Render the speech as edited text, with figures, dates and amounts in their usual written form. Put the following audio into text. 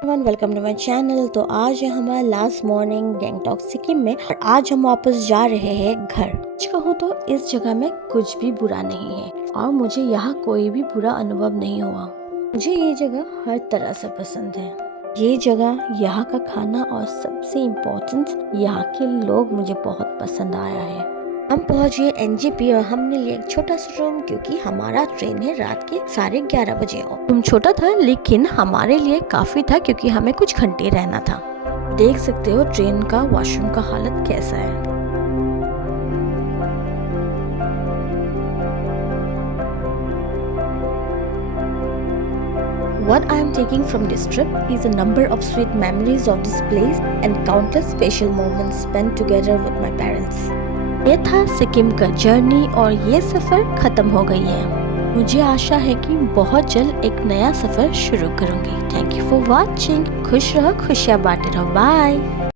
Everyone welcome to my channel. तो आज है हमारा लास्ट मॉर्निंग गैंगटॉक सिक्किम में और आज हम वापस जा रहे हैं घर। सच कहूँ तो इस जगह में कुछ भी बुरा नहीं है और मुझे यहाँ कोई भी बुरा अनुभव नहीं हुआ। मुझे ये जगह हर तरह से पसंद है। ये जगह, यहाँ का खाना और सबसे इम्पोर्टेंट यहाँ के लोग मुझे बहुत पसंद आया है। हम पहुंच गए एनजेपी और हमने लिया एक छोटा सा रूम क्योंकि हमारा ट्रेन है रात के 11:30 बजे। रूम छोटा था लेकिन हमारे लिए काफी था क्योंकि हमें कुछ घंटे रहना था। देख सकते हो ट्रेन का वॉशरूम का हालत कैसा है। What I am taking from this trip is a number of sweet memories of this place and countless special moments spent together with my parents. ये था सिक्किम का जर्नी और ये सफ़र ख़त्म हो गई है। मुझे आशा है कि बहुत जल्द एक नया सफ़र शुरू करूँगी। Thank you for watching. खुश रहो, खुशियाँ बांटे रहो। बाय।